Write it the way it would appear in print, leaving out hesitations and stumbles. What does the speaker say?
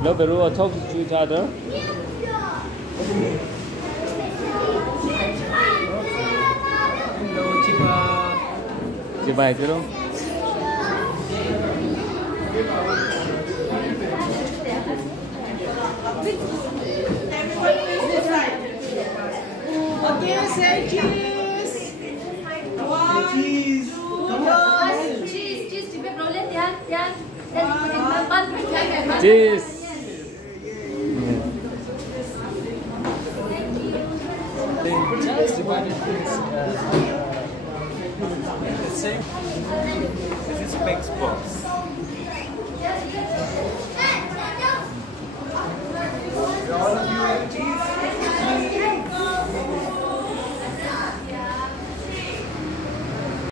No Beru are talking to each other. Hello, Chiba. Chiba itu. Okay, say cheese. Cheese. Cheese. Cheese. Just divided this. The same. This is Bex box.